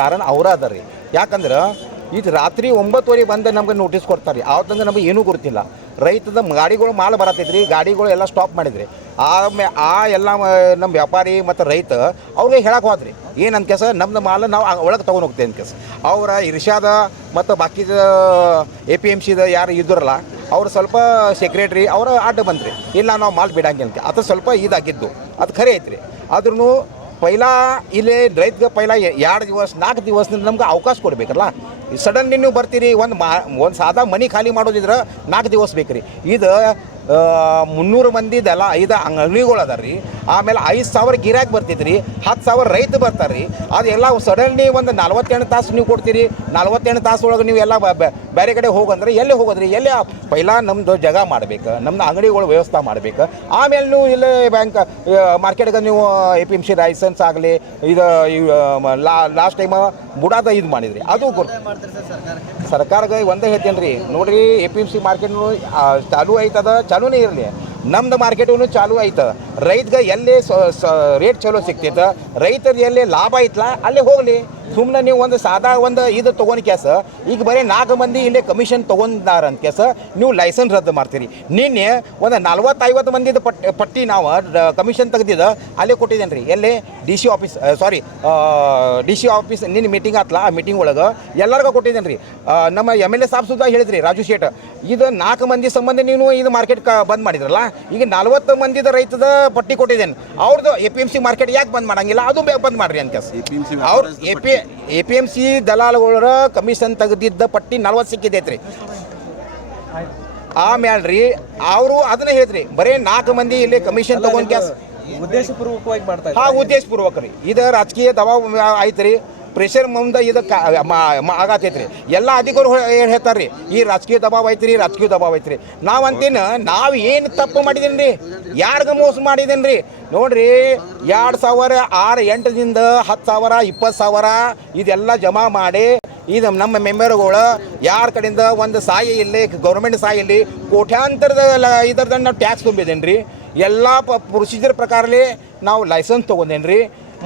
ಕಾರಣ ಅವರ ಅದ ರೀ. ಯಾಕಂದ್ರೆ ಇದು ರಾತ್ರಿ 9:00 ಬಂದು ನಮ್ಗೆ ನೋಟಿಸ್ ಕೊಡ್ತಾರೆ ರೀ. ಆವತ್ತಂದ್ರೆ ನಮಗೆ ಏನೂ ಗೊತ್ತಿಲ್ಲ. ರೈತದ ಗಾಡಿಗಳು ಮಾಲ್ ಬರತೈತ್ರಿ, ಗಾಡಿಗಳು ಎಲ್ಲ ಸ್ಟಾಪ್ ಮಾಡಿದ್ರಿ. ಎಲ್ಲ ನಮ್ಮ ವ್ಯಾಪಾರಿ ಮತ್ತು ರೈತ ಅವ್ರಿಗೆ ಹೇಳಕ್ಕೆ ಹೋದ್ರಿ ಏನಂತ ಕೇಸ ನಮ್ದು ಮಾಲ್ ನಾವು ಒಳಗೆ ತೊಗೊಂಡು ಹೋಗ್ತೇವೆ ಅಂತ ಕೇಸ. ಅವರ ಇರ್ಷಾದ ಮತ್ತು ಬಾಕಿ APMCದ ಯಾರು ಇದ್ರಲ್ಲ ಅವ್ರು ಸ್ವಲ್ಪ ಸೆಕ್ರೆಟ್ರಿ ಅವರ ಅಡ್ಡ ಬಂದ್ರಿ, ಇಲ್ಲ ನಾವು ಮಾಲ್ ಬಿಡಂಗಿಲ್ಲ ಅಂತ. ಅದು ಸ್ವಲ್ಪ ಇದಾಗಿದ್ದು ಅದು ಖರೆ ಐತ್ರಿ. ಆದ್ರೂ ಪೈಲಾ ಇಲ್ಲಿ ರೈತಗೆ ಪೈಲಾ 2 ದಿವಸ 4 ದಿವಸದಿಂದ ನಮ್ಗೆ ಅವಕಾಶ ಕೊಡಬೇಕಲ್ಲ. ಸಡನ್ಲಿ ನೀವು ಬರ್ತೀರಿ, ಒಂದು ಸಾದಾ ಮನೆ ಖಾಲಿ ಮಾಡೋದಿದ್ರೆ 4 ದಿವಸ ಬೇಕು ರೀ. ಇದು 300 ಮಂದಿದೆಲ್ಲ 5 ಅಂಗಡಿಗಳು ಅದ ರೀ. ಆಮೇಲೆ 5,000 ಗಿರಾಕಿ ಬರ್ತಿದ್ರಿ, 10,000 ರೈತ ಬರ್ತಾರೆ ರೀ. ಅದೆಲ್ಲ ಸಡನ್ಲಿ ಒಂದು 48 ತಾಸು ನೀವು ಕೊಡ್ತೀರಿ. 48 ತಾಸು ಒಳಗೆ ನೀವು ಎಲ್ಲ ಬೇರೆ ಕಡೆ ಹೋಗಂದ್ರೆ ಎಲ್ಲಿ ಹೋಗೋದ್ರಿ? ಎಲ್ಲಿ ಪೈಲಾ ನಮ್ಮದು ಜಾಗ ಮಾಡ್ಬೇಕು, ನಮ್ಮದು ಅಂಗಡಿಗಳು ವ್ಯವಸ್ಥೆ ಮಾಡ್ಬೇಕು. ಆಮೇಲೆ ನೀವು ಇಲ್ಲೇ ಬ್ಯಾಂಕ್ ಮಾರ್ಕೆಟ್ಗೆ ನೀವು APMC ಲೈಸೆನ್ಸ್ ಆಗಲಿ ಇದು ಲಾಸ್ಟ್ ಟೈಮ್ ಬುಡಾದ ಇದು ಮಾಡಿದ್ರಿ. ಅದು ಸರ್ಕಾರಕ್ಕೆ ಒಂದೇ ಹೇಳ್ತೇನೆ ರೀ, ನೋಡಿರಿ APMC ಮಾರ್ಕೆಟ್ ಚಾಲೂ ಐತದ, ಚಾಲೂನೇ ಇರಲಿ. ನಮ್ದು ಮಾರ್ಕೆಟೂ ಚಾಲೂ ಐತದ. ರೈತಗೆ ಎಲ್ಲಿ ರೇಟ್ ಚಲೋ ಸಿಗ್ತೈತೆ, ರೈತದ ಎಲ್ಲಿ ಲಾಭ ಐತಲ್ಲ ಅಲ್ಲೇ ಹೋಗಲಿ. ಸುಮ್ಮನೆ ನೀವು ಒಂದು ಸಾದಾ ಒಂದು ಇದು ತೊಗೊಂಡು ಕೇಸ ಈಗ ಬರೀ 4 ಮಂದಿ ಇಲ್ಲೇ ಕಮಿಷನ್ ತೊಗೊಂಡಾರ ಅಂತ ಕೇಸ ನೀವು ಲೈಸೆನ್ಸ್ ರದ್ದು ಮಾಡ್ತೀರಿ. ನಿನ್ನೆ ಒಂದು 40-50 ಮಂದಿದ ಪಟ್ಟಿ ನಾವು ಕಮಿಷನ್ ತೆಗೆದಿದ್ದು ಅಲ್ಲೇ ಕೊಟ್ಟಿದ್ದೇನೆ ರೀ. ಎಲ್ಲಿ DC ಆಫೀಸ್ DC ಆಫೀಸ್ ನಿನ್ನೆ ಮೀಟಿಂಗ್ ಆತ್ಲ, ಆ ಮೀಟಿಂಗ್ ಒಳಗೆ ಎಲ್ಲರಿಗೂ ಕೊಟ್ಟಿದ್ದೇನೆ ರೀ. ನಮ್ಮ MLA ಸಾಬ್ ಸುದ್ದ ಹೇಳಿದ್ರಿ, ರಾಜು ಶೇಟ್, ಇದು 4 ಮಂದಿ ಸಂಬಂಧ ನೀವು ಇದು ಮಾರ್ಕೆಟ್ ಬಂದ್ ಮಾಡಿದ್ರಲ್ಲ, ಈಗ 40 ಮಂದಿದ ರೈತದ ಪಟ್ಟಿ ಕೊಟ್ಟಿದ್ದೇನೆ. ಅವ್ರದ್ದು APMC ಮಾರ್ಕೆಟ್ ಯಾಕೆ ಬಂದ್ ಮಾಡಂಗಿಲ್ಲ, ಅದು ಬಂದ್ ಮಾಡ್ರಿ ಅಂತ ಕೇಸ. ಅವ್ರು APMC ದಲಾಲುಗಳ ಕಮಿಷನ್ ತೆಗೆದಿದ್ದ ಪಟ್ಟಿ 40 ಸಿಕ್ಕಿದೈತ್ರಿ. ಆಮೇಲೆ ರೀ ಅವರು ಅದನ್ನ ಹೇಳಿದ್ರಿ, ಬರೀ 4 ಮಂದಿ ಇಲ್ಲಿ ಕಮಿಷನ್ ತಗೊಂಡ್ ಕ್ಯಾಸ್ ಉದ್ದೇಶಪೂರ್ವಕವಾಗಿ ಮಾಡ್ತಾರೆ. ಉದ್ದೇಶಪೂರ್ವಕ ರೀ. ಇದು ರಾಜಕೀಯ ದಬಾವ್ ಆಯ್ತು ರೀ, ಪ್ರೆಷರ್ ಮುಂದೆ ಇದಕ್ಕೆ ಆಗತೈತ್ರಿ. ಎಲ್ಲ ಅಧಿಕಾರಿಗಳು ಹೇಳ್ತಾರೆ ರೀ, ಈ ರಾಜಕೀಯ ದಬಾವ್ ಐತ್ರಿ, ರಾಜಕೀಯ ದಬಾವ್ ಐತ್ರಿ. ನಾವು ಅಂತೀನಿ, ನಾವು ಏನು ತಪ್ಪು ಮಾಡಿದ್ದೀನಿ ರೀ, ಯಾರಿಗ ಮೋಸ ಮಾಡಿದ್ದೀನಿ ರೀ? ನೋಡ್ರಿ, 2006-08ದಿಂದ 10,000 20,000 ಇದೆಲ್ಲ ಜಮಾ ಮಾಡಿ ಇದು ನಮ್ಮ ಮೆಂಬರ್ಗಳು ಯಾರ ಕಡೆಯಿಂದ ಒಂದು ಸಹಾಯ ಇಲ್ಲಿ, ಗೌರ್ಮೆಂಟ್ ಸಹಾಯ ಇಲ್ಲಿ, ಕೋಟ್ಯಾಂತರದ ಇದರದನ್ನು ನಾವು ಟ್ಯಾಕ್ಸ್ ತುಂಬಿದ್ದೇನೆ ರೀ. ಎಲ್ಲ ಪ್ರೊಸೀಜರ್ ಪ್ರಕಾರಲೇ ನಾವು ಲೈಸೆನ್ಸ್ ತೊಗೊಂಡೇನೆ ರೀ.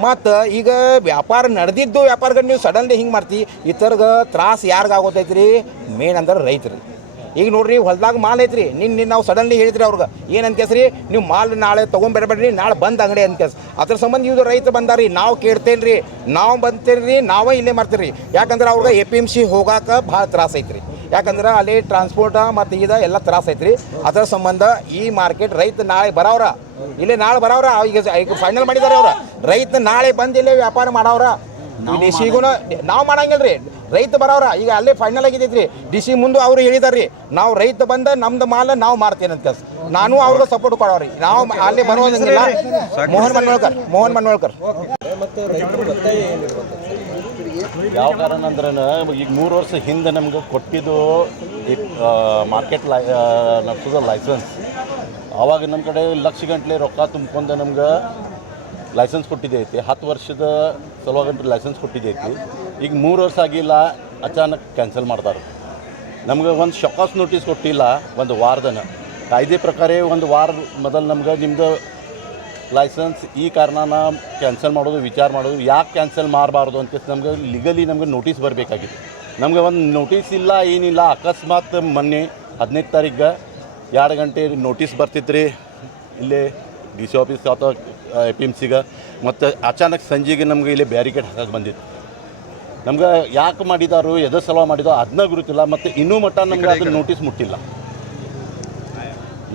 ಮತ್ತು ಈಗ ವ್ಯಾಪಾರ ನಡೆದಿದ್ದು ವ್ಯಾಪಾರಗಳು ನೀವು ಸಡನ್ಲಿ ಹಿಂಗೆ ಮಾಡ್ತಿ, ಇತರ್ಗೆ ತ್ರಾಸು ಯಾರಿಗಾಗೋತೈತಿ ರೀ? ಮೇನ್ ಅಂದ್ರೆ ರೈತರು. ಈಗ ನೋಡ್ರಿ, ಹೊಲ್ದಾಗ ಮಾಲ್ ಐತ್ರಿ, ನಿನ್ನೆ ನಾವು ಸಡನ್ಲಿ ಹೇಳಿದ್ರಿ ಅವ್ರಿಗೆ ಏನಂತ ಕೇಸ್ರಿ, ನೀವು ಮಾಲ್ ನಾಳೆ ತೊಗೊಂಡ್ಬರ್ಬೇಡ್ರಿ, ನಾಳೆ ಬಂದ್ ಅಂಗಡಿ ಅಂತ ಕೇಸ್. ಅದ್ರ ಸಂಬಂಧ ಇವ್ರು ರೈತ ಬಂದಾರಿ, ನಾವು ಕೇಳ್ತೇನೆ ರೀ, ನಾವು ಬಂತೇನೆ ರೀ, ನಾವೇ ಇಲ್ಲೇ ಮಾಡ್ತೀವಿ ರೀ. ಯಾಕಂದ್ರೆ ಅವ್ರಿಗೆ APMC ಹೋಗಾಕ ಭಾಳ ತ್ರಾಸ ಐತ್ರಿ. ಯಾಕಂದ್ರೆ ಅಲ್ಲಿ ಟ್ರಾನ್ಸ್ಪೋರ್ಟ ಮತ್ತು ಎಲ್ಲ ತ್ರಾಸ ಐತ್ರಿ. ಅದರ ಸಂಬಂಧ ಈ ಮಾರ್ಕೆಟ್ ರೈತ ನಾಳೆ ಬರೋರ, ಇಲ್ಲೇ ನಾಳೆ ಬರೋರ, ಈಗ ಫೈನಲ್ ಮಾಡಿದ್ದಾರೆ ಅವ್ರ. ರೈತ ನಾಳೆ ಬಂದು ಇಲ್ಲೇ ವ್ಯಾಪಾರ ಮಾಡೋರ. DC ನಾವು ಮಾಡಂಗಿಲ್ಲ ರೀ, ರೈತ ಬರೋರ. ಈಗ ಅಲ್ಲೇ ಫೈನಲ್ ಆಗಿದ್ದೈತ್ರಿ. DC ಮುಂದೆ ಅವ್ರು ಹೇಳಿದಾರ್ರಿ, ನಾವು ರೈತ ಬಂದ ನಮ್ದು ಮಾಲ ನಾವು ಮಾರ್ತೇನೆ ಅಂತ. ನಾನು ಅವ್ರಿಗೆ ಸಪೋರ್ಟ್ ಕೊಡೋರಿ, ನಾವು ಅಲ್ಲಿ ಬರೋದಂಗಿಲ್ಲ. ಮೋಹನ್ ಮನ್ವಳ್ಕರ್ ಯಾವ ಕಾರಣ ಅಂದ್ರೆ ಈಗ 3 ವರ್ಷ ಹಿಂದೆ ನಮ್ಗೆ ಕೊಟ್ಟಿದ್ದು ಮಾರ್ಕೆಟ್ ನಡೆಸೋದು ಲೈಸೆನ್ಸ್. ಆವಾಗ ನಮ್ಮ ಕಡೆ ಲಕ್ಷಗಟ್ಟಲೆ ರೊಕ್ಕ ತುಂಬ್ಕೊಂಡು ನಮ್ಗೆ ಲೈಸೆನ್ಸ್ ಕೊಟ್ಟಿದ್ದೈತಿ. 10 ವರ್ಷದ ಸಲುವಾಗಿ ಲೈಸೆನ್ಸ್ ಕೊಟ್ಟಿದ್ದೈತಿ. ಈಗ 3 ವರ್ಷ ಆಗಿಲ್ಲ, ಅಚಾನಕ್ ಕ್ಯಾನ್ಸಲ್ ಮಾಡ್ತಾರೆ. ನಮ್ಗೆ ಒಂದು ಶಕಾಸ್ ನೋಟಿಸ್ ಕೊಟ್ಟಿಲ್ಲ, ಒಂದು ವಾರದನ. ಕಾಯ್ದೆ ಪ್ರಕಾರ ಒಂದು ವಾರ ಮೊದಲು ನಮ್ಗೆ ನಿಮ್ಮದು ಲೈಸೆನ್ಸ್ ಈ ಕಾರಣನ ಕ್ಯಾನ್ಸಲ್ ಮಾಡೋದು, ವಿಚಾರ ಮಾಡೋದು, ಯಾಕೆ ಕ್ಯಾನ್ಸಲ್ ಮಾಡಬಾರ್ದು ಅಂತ ನಮ್ಗೆ ಲೀಗಲಿ ನಮ್ಗೆ ನೋಟಿಸ್ ಬರಬೇಕಾಗಿತ್ತು. ನಮ್ಗೆ ಒಂದು ನೋಟಿಸ್ ಇಲ್ಲ, ಏನಿಲ್ಲ. ಅಕಸ್ಮಾತ್ ಮೊನ್ನೆ 15 ತಾರೀಕಿಗೆ 2 ಗಂಟೆ ನೋಟಿಸ್ ಬರ್ತಿತ್ತು ಇಲ್ಲೇ DC ಆಫೀಸ್ ಅಥವಾ APMCಗೆ. ಮತ್ತು ಅಚಾನಕ್ ಸಂಜೆಗೆ ನಮ್ಗೆ ಇಲ್ಲಿ ಬ್ಯಾರಿಕೇಡ್ ಹಾಕಕ್ಕೆ ಬಂದಿತ್ತು. ನಮ್ಗೆ ಯಾಕೆ ಮಾಡಿದಾರು, ಎದ್ರ ಸಲುವ ಮಾಡಿದೋ ಅದನ್ನ ಗುರುತಿಲ್ಲ. ಮತ್ತು ಇನ್ನೂ ಮಟ್ಟ ನಮ್ಗೆ ಅದನ್ನ ನೋಟಿಸ್ ಮುಟ್ಟಿಲ್ಲ.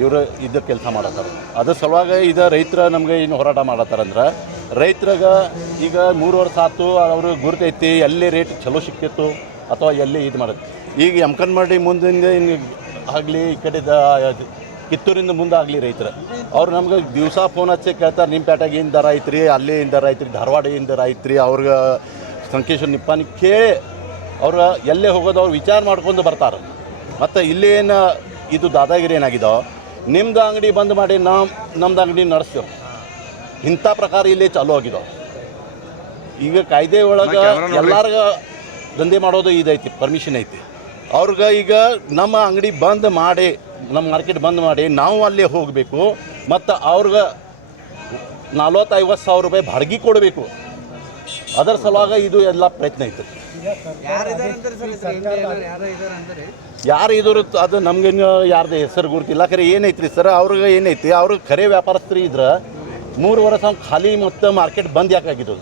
ಇವರು ಇದು ಕೆಲಸ ಮಾಡತ್ತಾರ. ಅದ್ರ ಸಲುವಾಗಿ ಇದು ರೈತರ ನಮ್ಗೆ ಏನು ಹೋರಾಟ ಮಾಡತ್ತಾರಂದ್ರೆ, ರೈತರಿಗೆ ಈಗ 3 ವರ್ಷ ಆಯ್ತು, ಅವರು ಗುರುತೈತಿ, ಎಲ್ಲಿ ರೇಟ್ ಚಲೋ ಸಿಕ್ತಿತ್ತು ಅಥವಾ ಎಲ್ಲಿ ಇದು ಮಾಡೋದು. ಈಗ ಯಮಕನ್ಮಡಿ ಮುಂದಿಂದ ಆಗಲಿ, ಈ ಕಡೆ ಕಿತ್ತೂರಿಂದ ಮುಂದೆ ಆಗಲಿ ರೈತರು ಅವ್ರು ನಮ್ಗೆ ದಿವಸ ಫೋನ್ ಹಚ್ಚಿ ಕೇಳ್ತಾರೆ, ನಿಮ್ಮ ಪೇಟೆಗೆ ಏನು ದರ ಐತ್ರಿ, ಅಲ್ಲಿ ಏನು ದರ ಐತ್ರಿ, ಧಾರವಾಡ ಏನು ದರ ಐತ್ರಿ. ಅವ್ರಿಗೆ ಸಂಕೇಶ್ವರ ನಿಪ್ಪಾನಿ ಕೇಳಿ ಅವ್ರು ಎಲ್ಲೇ ಹೋಗೋದು ಅವ್ರು ವಿಚಾರ ಮಾಡ್ಕೊಂಡು ಬರ್ತಾರೆ. ಮತ್ತು ಇಲ್ಲೇನು ಇದು ದಾದಾಗಿರಿ ಏನಾಗಿದೋ, ನಿಮ್ಮದು ಅಂಗಡಿ ಬಂದ್ ಮಾಡಿ ನಮ್ಮದು ಅಂಗಡಿ ನಡೆಸ್ತೇವೆ, ಇಂಥ ಪ್ರಕಾರ ಇಲ್ಲೇ ಚಾಲೂ ಆಗಿದಾವೆ. ಈಗ ಕಾಯ್ದೆ ಒಳಗೆ ಎಲ್ಲಾರ್ಗ ದಂಧೆ ಮಾಡೋದು ಇದೈತಿ, ಪರ್ಮಿಷನ್ ಐತಿ. ಅವ್ರಿಗೆ ಈಗ ನಮ್ಮ ಅಂಗಡಿ ಬಂದ್ ಮಾಡಿ, ನಮ್ಮ ಮಾರ್ಕೆಟ್ ಬಂದ್ ಮಾಡಿ ನಾವು ಅಲ್ಲೇ ಹೋಗಬೇಕು. ಮತ್ತು ಅವ್ರಿಗೆ 40-50 ಸಾವಿರ ರೂಪಾಯಿ ಬಾಡಿಗೆ ಕೊಡಬೇಕು. ಅದರ ಸಲುವಾಗ ಇದು ಎಲ್ಲ ಪ್ರಯತ್ನ ಐತೆ ಯಾರು ಇದ್ರು ಅದು ನಮ್ಗೇನು ಯಾರ್ದು ಹೆಸರು ಗುರುತಿಲ್ಲ ಖರೆ ಏನೈತ್ರಿ ಸರ್ ಅವ್ರಿಗೆ ಏನೈತಿ ಅವ್ರಿಗೆ ಖರೆ ವ್ಯಾಪಾರಸ್ಥರು ಇದ್ರೆ 3 ವರ್ಷ ಖಾಲಿ ಮತ್ತು ಮಾರ್ಕೆಟ್ ಬಂದ್ ಯಾಕಾಗಿದ್ದು